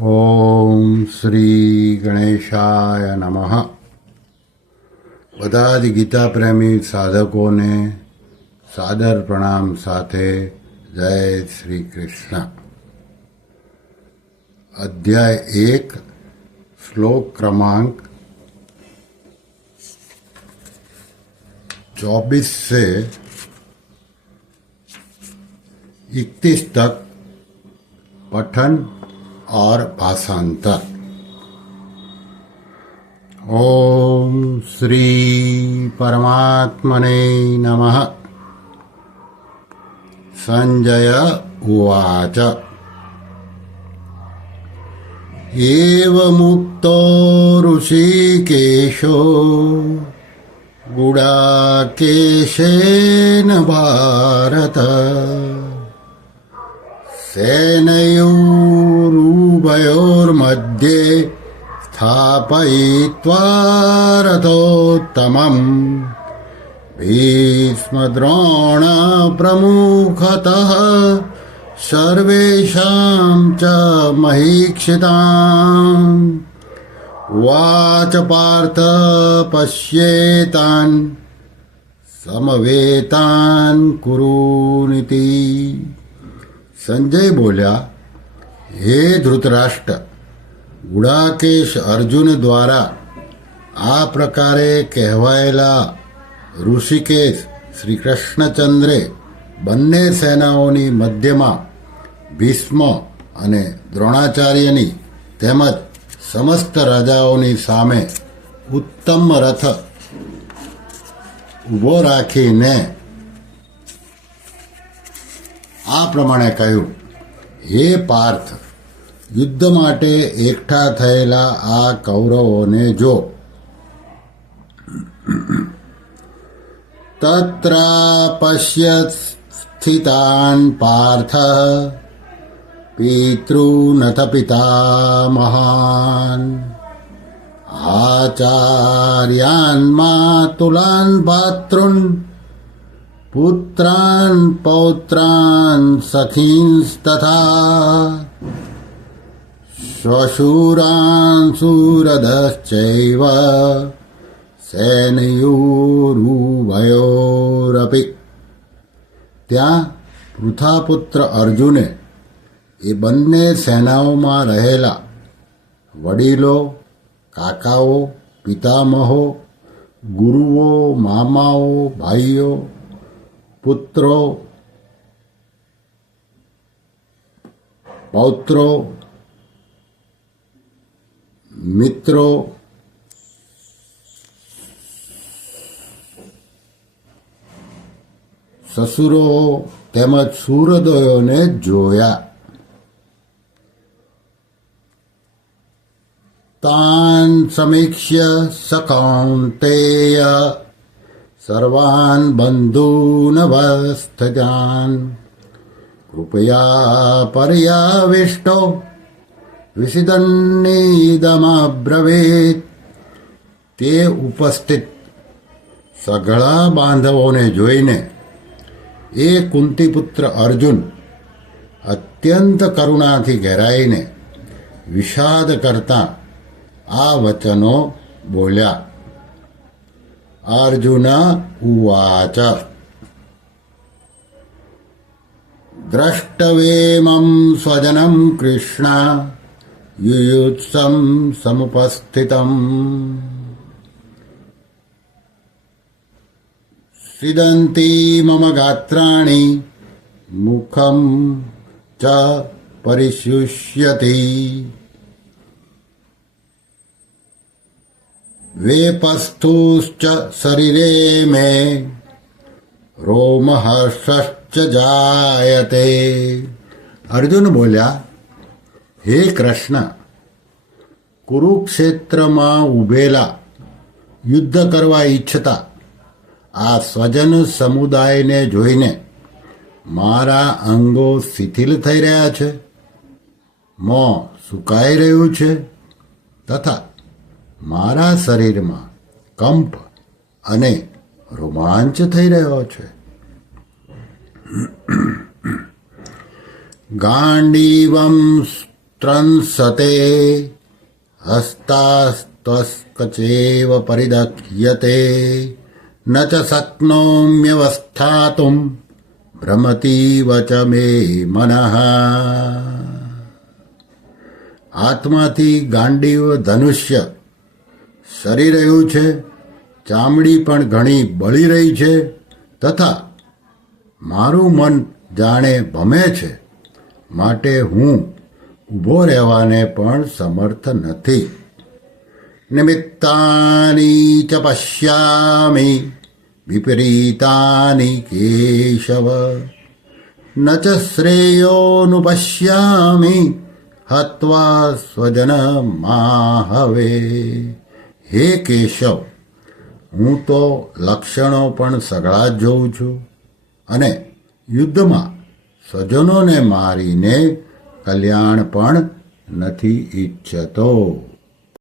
ઓમ શ્રી ગણેશાય નમઃ બધા જ ગીતા પ્રેમી સાધકોને સાદર પ્રણામ સાથે જય શ્રી કૃષ્ણ અધ્યાય એક શ્લોક ક્રમાંક चौबीस से इकतीस तक पठन और भाषांतर ओम श्री परमात्मने नमः संजय उवाच एवमुक्तो ऋषिकेशो गुडाकेशेन भारत सेनयोरुभयोर्मध्ये स्थापयित्वा रथोत्तमम् भीष्मद्रोणप्रमुखतः सर्वेषां च महीक्षिताम् उवाच पार्थ पश्येतान् સમવેતાન કુરુનિતિ સંજય બોલ્યા હે ધૃતરાષ્ટ્ર ગુડાકેશ અર્જુન દ્વારા આ પ્રકારે કહેવાયેલા ઋષિકેશ શ્રી કૃષ્ણચંદ્રે બંને સેનાઓની મધ્યમાં ભીષ્મ અને દ્રોણાચાર્યની તેમજ સમસ્ત રાજાઓની સામે ઉત્તમ રથ ઊભો રાખીને આ પ્રમાણે કહ્યું, હે પાર્થ યુદ્ધ માટે એકઠા થયેલા આ કૌરવોને જો તત્ર પશ્ય સ્થિતાન પાર્થ પિતૃનથ પિતા મહાન આચાર્યાન માતુલાન ભાતૃન પુત્રાન પૌત્રાન સખીંસ્તથા શ્વશૂરાન સુરદશ્ચૈવ સેનયોરુભયોરપી ત્યાં પૃથાપુત્ર અર્જુને એ બંને સેનાઓમાં રહેલા વડીલો, કાકાઓ, પિતામહો, ગુરુઓ, મામાઓ, ભાઈઓ, પુત્રો, પૌત્રો મિત્રો સસુરો તેમજ સૂરદયોને જોયા. તાન સમીક્ષ્ય સકાંતેય સર્વાન બંધૂનવસ્થજાન કૃપયા પર્યાવિષ્ટો વિસિદન્નિદમબ્રવેત. તે ઉપસ્થિત સઘળા બાંધવોને જોઈને એ કુંતીપુત્ર અર્જુન અત્યંત કરુણાથી ઘેરાઈને વિષાદ કરતા આ વચનો બોલ્યા, અર્જુન ઉવાચ. દ્રષ્ટવેમં સ્વજનમ કૃષ્ણ। યુયુત્સમ સમુપસ્થિતમ સિદંતી મમ गात्राणि મુખમ ચ પરિશુષ્યતી વેપસ્થુશ્ચ શરીરે મે રોમહર્ષશ્ચ જાયતે અર્જુન બોલ્યા હે કૃષ્ણ કુરુક્ષેત્રમાં ઊભેલા યુદ્ધ કરવા ઈચ્છતા, આ સ્વજન સમુદાયને જોઈને મારા અંગો શિથિલ થઈ રહ્યા છે, મોં સુકાઈ રહ્યું છે, તથા મારા શરીરમાં કંપ અને રોમાંચ થઈ રહ્યો છે. ગાંડીવમ ત્રંસતે હસ્તાસ્ત્વસ્કચેવ પરિદખ્યતે ન ચ શક્નોમ્યવસ્થાતુમ ભ્રમતીવ ચ મે મનઃ આત્માથી ગાંડીવ ધનુષ્ય સરી રહ્યું છે ચામડી પણ ઘણી બળી રહી છે તથા મારું મન જાણે ભમે છે માટે હું ઊભો રહેવાને પણ સમર્થ નથી. નિમિત્તાની ચ પશ્યામી, વિપરીતાની કેશવ. ન ચ શ્રેયોનુપશ્યામી હત્વા સ્વજન માહવે. હે કેશવ, હું તો લક્ષણો પણ સગળા જ જોઉં છું અને યુદ્ધમાં સ્વજનોને મારીને કલ્યાણ પણ નથી ઈચ્છતો.